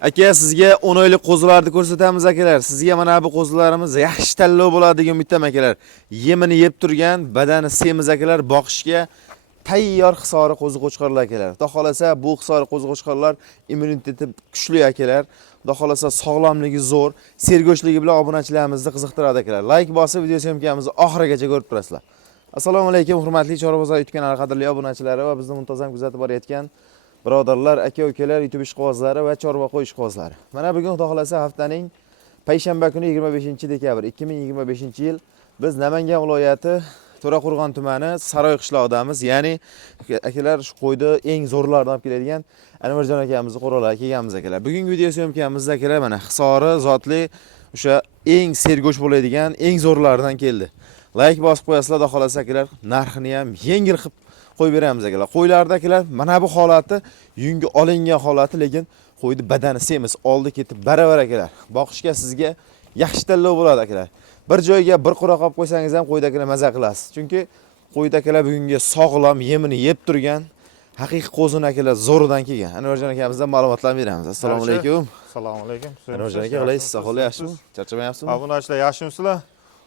Aka, sizga 10 oylik qo'zilarni ko'rsatamiz akalar. Sizga mana bu qo'zilarimiz yaxshi tanlov bo'ladigan bitta akalar. Yemini yeb turgan, badani semiz akalar, boqishga tayyor hisori qo'zi qo'chqorlar akalar. Xudo xolasa bu hisori qo'zi qo'chqorlar immuniteti kuchli akalar. Xudo xolasa sog'lomligi zo'r, sergo'shligi bilan obunachilarimizni qiziqtiradi akalar. Like bosib video syomkamizni oxirigacha ko'rib turasizlar. Assalomu alaykum hurmatli Chorvabozor YouTube kanali qadrli obunachilari va bizni muntazam kuzatib borayotgan birodarlar, aka-ukalar, YouTube ishqibozlari va chorva qo'y ishqibozlari. Mana bugun Xudo xolasa haftaning payshanba kuni 25-dekabr 2025-yil biz Namangan viloyati To'raqo'rg'on tumani Saroy qishlog'idamiz. Ya'ni akalar shu qo'yni eng zo'rlaridan olib keladigan Anvarjon akamizni qo'roqlarga kelganmiz akalar. Bugungi video syomkamizda akalar mana hisori zotli o'sha eng sergo'sh bo'ladigan eng zo'rlaridan keldi. Like bosib qo'yasizlar, xudo xolasa akalar, narxini ham yengil qilib qo'yib beramiz akalar. Qo'ylarda akalar mana bu holati yungi olingan holati, lekin qo'yni badani semiz, oldi ketib baravar akalar. Boqishga sizga yaxshi tanlov bo'ladi akalar. Bir joyga bir quroq olib qo'ysangiz ham qo'yda akalar maza qilasiz. Chunki qo'yda akalar bugungi sog'lom, yemini yeb turgan haqiqiy qo'zini akalar zo'ridan kelgan. Anvarjon akamizdan ma'lumotlarni beramiz. Assalomu alaykum. Assalomu alaykum. Anvarjon aka, qalaysiz? Ahvol yaxshimi? Charchamayapsizmi? Obunachilar yaxshimisizlar?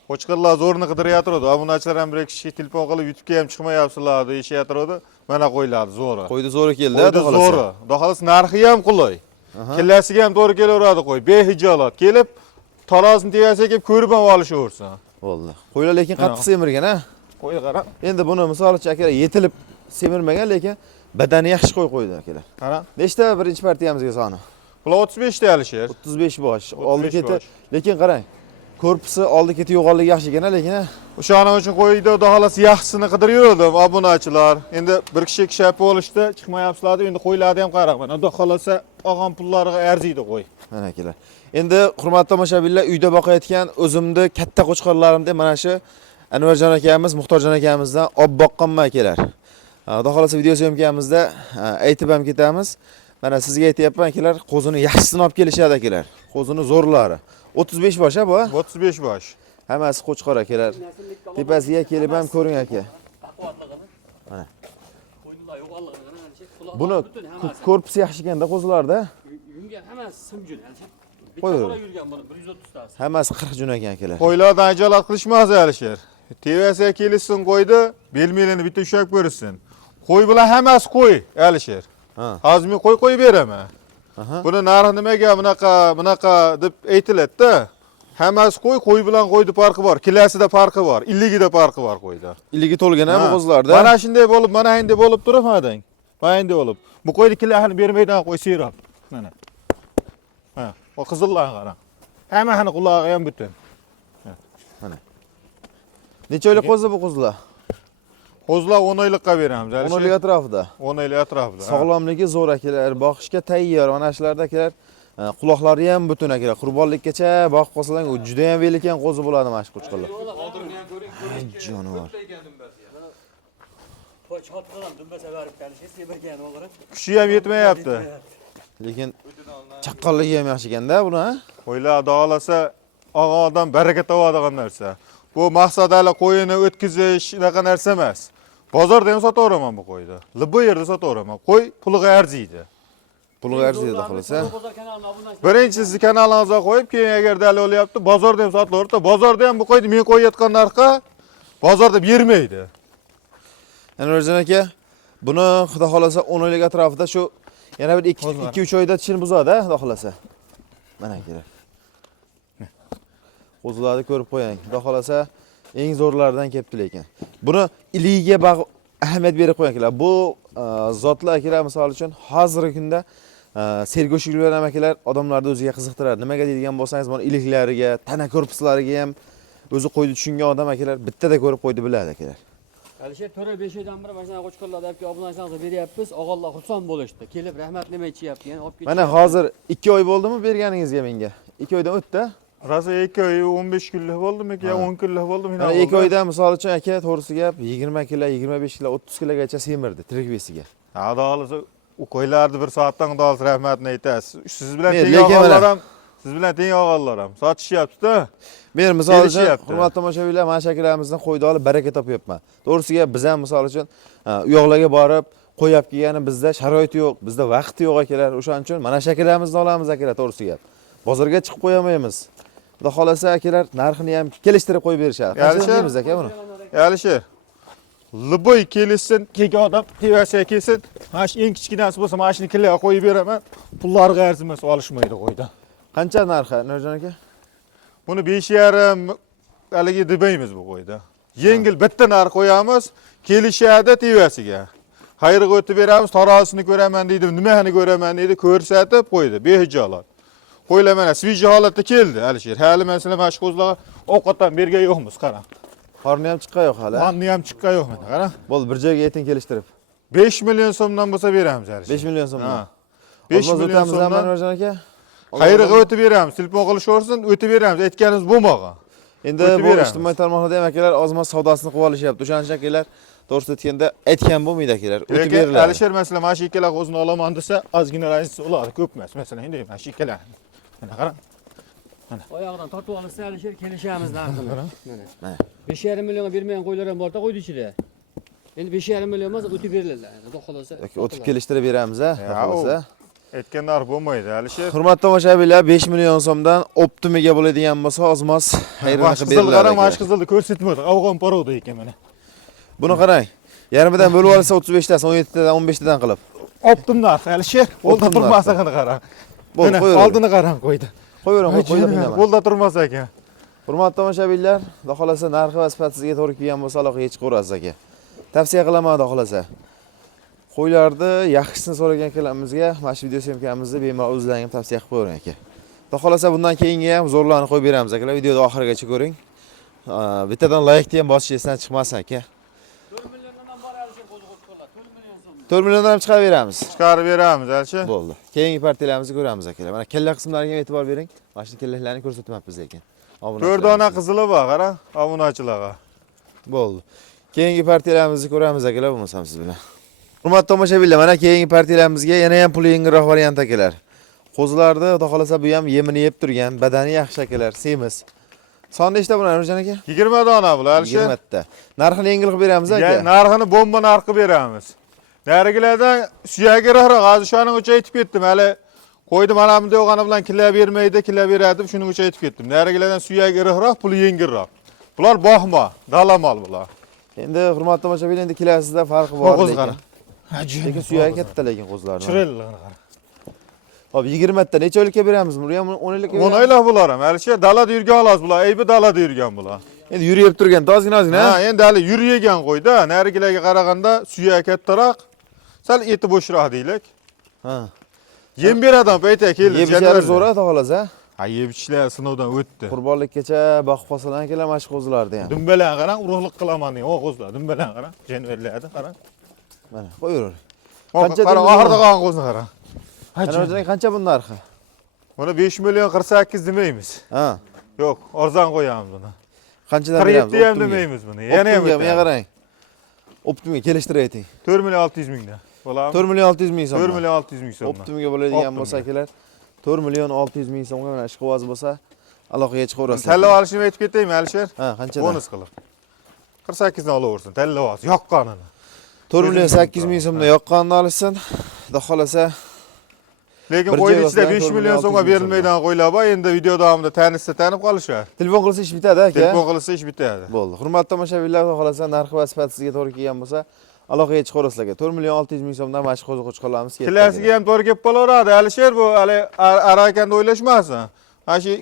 Qo'chqirlar zo'rini qidiryapti. Obunachilar ham bir kishi telefon qilib YouTube'ga ham chiqmayapsizlar, deyishyapti. Mana qo'yiladi zo'ri. Qo'yni zo'ri keldi, xudo xolasa. Zo'ri. Xudo xolasa narxi ham qulay. Kellasiga ham to'g'ri kelaveradi qo'y. Behijolat kelib, tarozini tegasiga kelib ko'rib ham olishaversin. Bo'ldi. Qo'ylar lekin qattiq semirgan, ha? Qo'y qarab. Endi buni misol uchun akalar yetilib semirmagan, lekin badani yaxshi qo'ydi akalar. Qarang. Nechta birinchi partiyamizga soni? Bular 35 ta alisher. 35 bosh. Oldi keti, lekin qarang. Korpusi oldi keti yo'g'onligi yaxshi ekan, lekin o'shaning uchun qo'ydi, xudo xolasa yaxshisini qidirib yurdim obunachilar. Endi bir kishi shap olishdi, chiqmayapsizlar deb endi qo'ylarni ham qarang. Mana xudo xolasa olgan pullariga arziydi qo'y. Mana akalar. Endi hurmatli tomoshabinlar, uyda boqayotgan o'zimni katta qo'chqorlarimda mana shu Anvarjon akamiz, Muxtorjon akamizdan olib boqqanman akalar. Xudo xolasa video syomkamizda aytib ham ketamiz. Mana sizga aytayapman akalar, qo'zini yaxshisini olib kelishadi akalar. Qo'zini zo'rlari. 35 bosh ha bu? 35 bosh. Hammasi qo'chqor akalar. Tepasiga kelib ham ko'ring aka. Mana. Buni korpusi yaxshi ekanda qo'zilarda. Yunga hammasi simjun. Qo'y. Yurgan buni 130 tasi. Hammasi 40 jun ekan akalar. Qo'ylardan ajolat qilishmas alisher. Tevasiga kelishsin qo'ydi, belmelini bitta ushab ko'rsin. Qo'y bilan hammasi qo'y alisher. Hozir men qo'yib beraman. Buni narxi nimaga bunaqa deb aytiladi-da. Hammasi qo'y bilan qo'ydi farqi bor. Kilasida farqi bor, illigida farqi bor qo'yda. Illigi to'lgan ham bu qo'zlarda. Mana shunday bo'lib, mana endi bo'lib turibmading. Mana endi bo'lib. Bu qo'yni kilasini bermaydan qo'y seyrab. Mana. Ha, o qizillarni qarang. Hammani qulog'i ham butun. Mana. Necha oylik qo'zi bu qo'zlar? Qo'zlar 10 oylikqa beramiz. 10 oylik atrofida. 10 oylik atrofida. Sog'lomligi zo'r akalar, boqishga tayyor. Mana shularda akalar, quloqlari ham butun akalar. Qurbonlikkacha boqib qolsalar, u juda ham velikan qo'zi bo'ladi mana shu qo'chqorlar. Jonivor. Kuchi ham yetmayapti. Lekin chaqqonligi ham yaxshi ekanda buni, ha? Qo'ylar xolasa og'odan baraka topadigan narsa. Bu maqsadali qo'yini o'tkazish unaqa narsa emas. Bozorda ham sotaveraman bu qo'yni. Libbo yerda sotaveraman. Qo'y puliga arziydi. Puliga arziydi xolasa. Birinchi sizni kanalingizga qo'yib, keyin agar dalil olyapti, bozorda ham sotilaveradi. Bozorda ham bu qo'yni men qo'yayotgan narxga bozorda bermaydi. Anvarjon aka, buni xudo xolasa 10 oylik atrofida shu yana bir 2-3 oyda tishini buzadi, xudo xolasa. Mana akalar. Qo'zlarni ko'rib qo'ying. Xudo xolasa eng zo'rlaridan kelibdi lekin. Buni iligiga ahamiyat berib qo'ying akalar. Bu zotlar akalar misol uchun hozirgi kunda sergo'shlik bilan akalar odamlarni o'ziga qiziqtiradi. Nimaga deydigan bo'lsangiz, buni iliklariga, tana korpuslariga ham o'zi qo'ydi tushungan odam akalar bittada ko'rib qo'ydi biladi akalar. Alisher 4-5 oydan beri mana shunaqa qo'chqorlarni olib kelib obunachilarga beryapmiz. Og'allar xursand bo'lishdi. Kelib rahmat nima aytishyapti, ya'ni olib ketdi. Mana hozir 2 oy bo'ldimi berganingizga menga? 2 oydan o'tdi. Rosa 2 oy 15 kunlik bo'ldimi yo 10 kunlik bo'ldimi? Mana 2 oyda misol uchun aka to'g'risi gap 20 kilo, 25 kilo, 30 kilogacha semirdi tirik besiga. Ha, xolasa u qo'ylarni bir soatdan xudo rahmatini aytasiz. Siz bilan teng og'allar ham, siz bilan teng og'allar ham sotishyapti-da. Men misol uchun hurmatli tomoshabinlar, mana shaklalarimizdan qo'yni olib baraka topyapman. To'g'risi gap biz ham misol uchun uyoqlarga borib qo'yib kelgani bizda sharoit yo'q, bizda vaqt yo'q akalar. O'shaning uchun mana shakllarimizni olamiz akalar, to'g'risi gap. Bozorga chiqib qo'yamaymiz. Xudo xolasa akalar narxini ham kelishtirib qo'yib berishadi. Qancha deymiz aka buni? Alisher. Liboy kelishsin, kelgan odam tevasiga kelsin. Mana shu eng kichkinasi bo'lsa, mana shuni killaga qo'yib beraman. Pullari arzimas olishmaydi qo'yda. Qancha narxi, Nurjon aka? Buni 5,5 haligi demaymiz bu qo'yda. Yengil bitta narx qo'yamiz, kelishadi tevasiga. Xayrga o'tib beramiz, tarosini ko'raman deydi, nimani ko'raman deydi, ko'rsatib qo'ydi, behijolat. Qo'ylar mana sviji holatda keldi, Alisher. Hali masalan mana shu qo'zlarga ovqatdan bergan yo'qmiz, qarang. Qorni ham chiqqan yo'q hali. Qorni ham chiqqan yo'q mana, qarang. Bo'ldi, bir joyga yeting kelishtirib. 5 million so'mdan bo'lsa beramiz, Alisher. 5 million so'mdan. 5 million so'mdan Nurjon aka. xayrga o'tib beramiz, telefon qilishaversin, o'tib beramiz. Aytganimiz bo'lmagan. Endi bu ijtimoiy tarmoqlarda ham akalar ozmas savdosini qilib olishyapti. O'shaning akalar to'g'risi aytganda aytgan bo'lmaydi akalar. O'tib beriladi. Alisher masalan mana shu ikkala o'zini olaman desa, ozgina raziyasi bo'ladi, ko'p emas. Masalan, endi mana shu ikkala. Mana qarang. Oyog'idan tortib olsa Alisher kelishamiz narxini. Mana. 5,5 millionga bermagan qo'ylar ham borda qo'ydi ichida. Endi 5,5 million emas, o'tib beriladi. Xudo xolasa. Yoki o'tib kelishtirib beramiz, ha, xohlasa. Aytgan narx bo'lmaydi, Alisher. Hurmatli tomoshabinlar, 5 million so'mdan optimiga bo'ladigan bo'lsa, ozmas xayrini qilib beriladi. Qarang, mana shu qizilni ko'rsatmadi. Afg'on parovda ekan mana. Buni qarang. Yarmidan bo'lib olsa 35 tasi, 17 tadan, 15 tadan qilib. Optim narx, Alisher. Qo'lda turmasa qarang. Bo'ldi, qo'yaver. Oldini qarang qo'ydi. Qo'yaveram, qo'ydim. Qo'lda turmas ekan. Hurmatli tomoshabinlar, xudo xolasa narxi va sifatsizga to'g'ri kelgan bo'lsa, aloqa chiqaverasiz aka. Tavsiya qilaman, xudo xolasa. Qo'ylarni yaxshisini so'ragan akalamizga mana shu video syomkamizni bemalol o'zlaringiz ham tavsiya qilib qo'ying aka. Xudo xolasa bundan keyingi ham zo'rlarni qo'yib beramiz akalar. Videoni oxirigacha ko'ring. Bittadan laykni ham bosish esdan chiqmasin aka. 4 milliondan bor Alisher qo'zi qo'shqonlar. 4 million so'm. 4 milliondan ham chiqarib beramiz. Chiqarib beramiz, Alisher. Bo'ldi. Keyingi partiyalarimizni ko'ramiz akalar. Mana kella qismlariga ham e'tibor bering. Mana shu kellalarni ko'rsatmayapmiz lekin. 4 dona qizili bor, qarang, obunachilarga. Bo'ldi. Keyingi partiyalarimizni ko'ramiz akalar, bo'lmasam siz bilan. Hurmatli tomoshabinlar, mana keyingi partiyalarimizga yana ham puli yengilroq variant akalar. Qo'zilarni xudo xolasa bu ham yemini yeb turgan, badani yaxshi akalar, semiz. Soni nechta bular, Nurjon aka? 20 dona bular, Alisher. 20 ta. Narxini yengil qilib beramiz aka. Narxini bomba narx qilib beramiz. Narigilardan suyagi ro'roq, hozir shuning uchun aytib ketdim, hali qo'ydim mana bunday o'g'ani bilan killa bermaydi, killa beradi, shuning uchun aytib ketdim. Narigilardan suyagi ro'roq, puli yengilroq. Bular boqma, dalamol bular. Endi hurmatli tomoshabinlar, endi kelasizda farqi bor lekin. Lekin suyagi katta lekin qo'zlarni. Chirellarni qara. Hop 20 ta necha oylikka beramiz? Buni ham 10 oylikka beramiz. 10 oylik bular ham. Alisher dalada yurgan xolos bular, aybi dalada yurgan bular. Endi yurib turgan, ozgina. Ha, endi hali yurgan qo'yda, narigilarga qaraganda suyagi kattaroq, sal eti bo'shroq deylik. Ha. Yem beradi, paytga keldi. Yeb zo'r ata xolos, ha? Ha, yeb ishlar sinovdan o'tdi. Qurbonlikkacha boqib qolsalar akalar mana shu qo'zilarni ham. Dumbalan qarang, urug'lik qilaman degan o qo'zlar. Dumbalan qarang, janvarlarni qarang. Mana, qo'yaver. Qancha qarang, oxirida qolgan qo'zni qarang. Qancha qancha bu narxi? Buni 5 million 48 demaymiz. Ha. Yo'q, arzon qo'yamiz buni. Qanchadan beramiz? 47 ham demaymiz buni. Yana ham. Menga qarang. Optimga kelishtirib ayting. 4 million 600 mingdan. Bo'ladimi? 4 million 600 ming so'm. 4 million 600 ming so'm. Optimga bo'ladigan bo'lsa akalar, 4 million 600 ming so'mga mana shu qo'voz bo'lsa, aloqaga chiqaverasiz. Tanlab olishni aytib ketaymi, Alisher? Ha, qanchadan? Bonus qilib. 48 dan olaversin, tanlab olsin. Yoqqanini. 4 million 800 ming so'mdan yoqqanini olishsin. Xudo xolasa. Lekin qo'yni ichida 5 million so'mga berilmaydigan qo'ylar bor. Endi video davomida tanishsa tanib qolishar. Telefon qilsa ish bitadi aka. Telefon qilsa ish bitadi. Bo'ldi. Hurmatli tomoshabinlar, xudo xolasa narxi va sifati sizga to'g'ri kelgan bo'lsa, aloqaga chiqaverasizlar aka. 4 million 600 ming so'mdan mana shu qo'zi qo'chqonlarimiz ketdi. Klasiga ham to'g'ri kelib qolaveradi. Alisher bu hali arakanda o'ylashmasin. Mana shu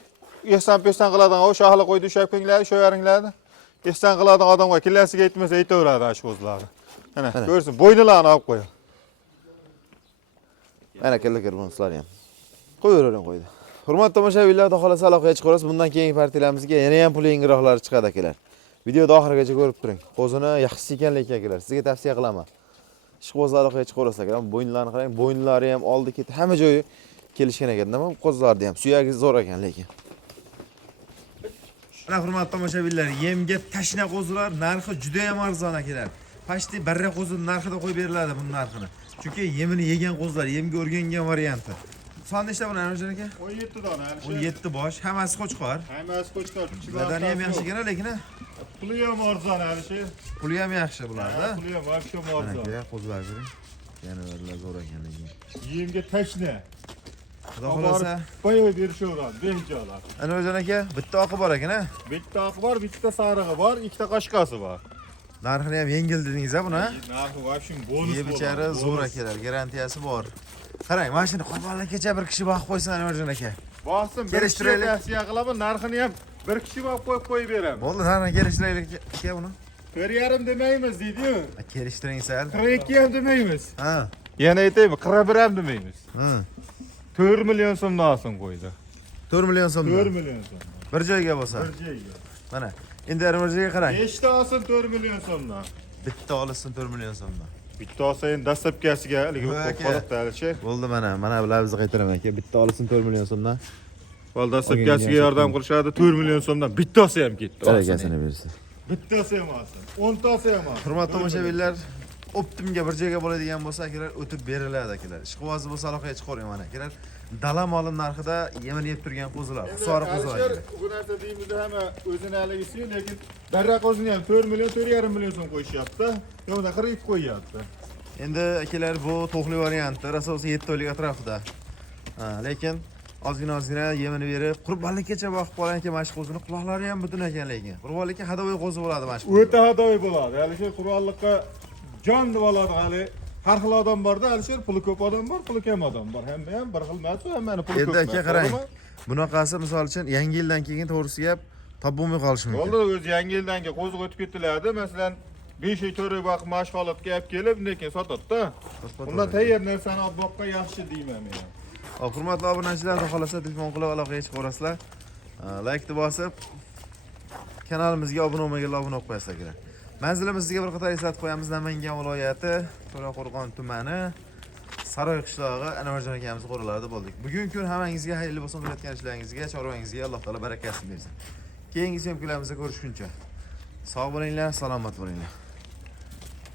ehson-pehson qiladigan o'sha ahli qo'ydi ushab ko'nglar, sho'yaringlarni. Ehson qiladigan odamga klasiga aytmasa aytaveradi shu qo'zlarni. Mana ko'rsin, bo'ynilarni olib qo'y. Mana kellar bunisilar ham. Qo'yavering qo'ydi. Hurmatli tomoshabinlar, xudo xolasa aloqaga chiqaverasiz. Bundan keyingi partiyalamizga yana ham puli yengilroqlari chiqadi akalar. Videoni oxirigacha ko'rib turing. Qo'zini yaxshi ekan lekin akalar, sizga tavsiya qilaman. Shu qo'zlar aloqaga chiqaverasiz akalar. Bo'ynlarini qarang, bo'ynlari ham oldi ketdi, hamma joyi kelishgan ekan. Nima qo'zlarni ham suyagi zo'r ekan lekin. Mana hurmatli tomoshabinlar, yemga tashna qo'zlar narxi juda ham arzon akalar. Pashti barra qo'zining narxida qo'yib beriladi buning narxini. Chunki yemini yegan qo'zlar, yemga o'rgangan varianti. Son nechta bular, Nurjon aka? 17 dona. 17 bosh, hammasi qo'chqor. Hammasi qo'chqor. Badani ham yaxshi ekan lekin, puli ham arzon, Alisher. puli ham yaxshi bularda. Puli ham vaqti arzon. Mana qo'zlar ko'ring. Jonivorlar zo'r ekanligi. Yemga tashna. Xudo xolasa, Boya berishaveradi, becholar. Anvarjon aka, bitta oqi bor ekan-a? Bitta oq bor, bitta sarig'i bor, ikkita qashqasi bor. Narxini ham yengil dedingiz-a buni? Narxi vobshin bonus Ye bichara zo'r akalar, garantiyasi bor. Qarang, mana shuni Qurbonlikkacha bir kishi boqib qo'ysin Anvarjon aka. Boqsin, bir Kelishtiraylik. tavsiya qilaman, narxini ham bir kishi boqib qo'yib beraman. Bo'ldi, narxini kelishtiraylik aka buni. 1,5 demaymiz, deydi-yu. Kelishtiring sal. 42 ham demaymiz. Ha. Yana aytaymi, 41 ham demaymiz. 4 million so'mdan olsin qo'ydi. 4 million so'm. 4 million so'm. Bir joyga bo'lsa. Bir joyga. Mana, endi Anvarjonga qarang. 5 ta olsin 4 million so'mdan. Bitta olsin 4 million so'mdan. Bitta olsa endi dastlabkasiga haligi qolib qolishi. Bo'ldi mana bular bizni qaytaraman aka. Bitta olsin 4 million so'mdan. Val dastlabkasiga yordam qilishadi 4 million so'mdan. Bitta olsa ham ketdi. Barakasini bersin. Bittasi ham olsin. 10 tasi ham olsin. Hurmatli tomoshabinlar, Optimga bir joyga bo'ladigan bo'lsa, akalar o'tib beriladi akalar. Ishqibozi bo'lsa aloqaga chiqaring mana akalar. Dala molim narxida yemini yeb turgan qo'zilar, hisori qo'zilar. Bu narsa deymizda hamma o'zini haligisi, lekin darra qo'zini ham 4 million, 4,5 million so'm qo'yishyapti. Yo'qda 42 qo'yyapti. Endi akalar bu to'qli variantdir, asosan 7 oylik atrofida. Lekin ozgina yemini berib, Qurbonlikkacha boqib qolgan ekan mana shu qo'zini, quloqlari ham butun ekan lekin. Qurbonlikka hadovoy qo'zi bo'ladi mana shu. O'ta hadovoy bo'ladi. Alisher Qurbonlikqa jon deb oladi hali. Har xil odam borda, Alisher puli ko'p odam bor, puli kam odam bor. Hamma ham bir xil emas, hammani puli ko'p. Endi aka qarang. Bunaqasi misol uchun yangi yildan keyin to'g'risi gap top bo'lmay qolishi mumkin. Bo'ldi, o'zi yangi yildan keyin qo'ziq o'tib ketiladi. Masalan, 5 oy 4 oy vaqt mashg'ulotga olib kelib, lekin sotadi-da. Undan tayyor narsani olib boqqa yaxshi deyman men. Hurmatli obunachilar, xudo xolasa telefon qilib aloqaga chiqib ko'rasizlar. Like bosib, kanalimizga obuna bo'lmaganlar obuna bo'lib qo'yasizlar kerak. Manzilimizga bir qator eslatib qo'yamiz. Namangan viloyati, To'raqo'rg'on tumani, Saroy qishlog'i Anvarjon akamiz qo'rilarida bo'ldik. Bugungi kun hammangizga xayrli bo'lsin, qilayotgan ishlaringizga, chorvangizga Alloh taolo barakasini bersin. Keyingi syomkalarimizni ko'rishguncha sog' bo'linglar, salomat bo'linglar.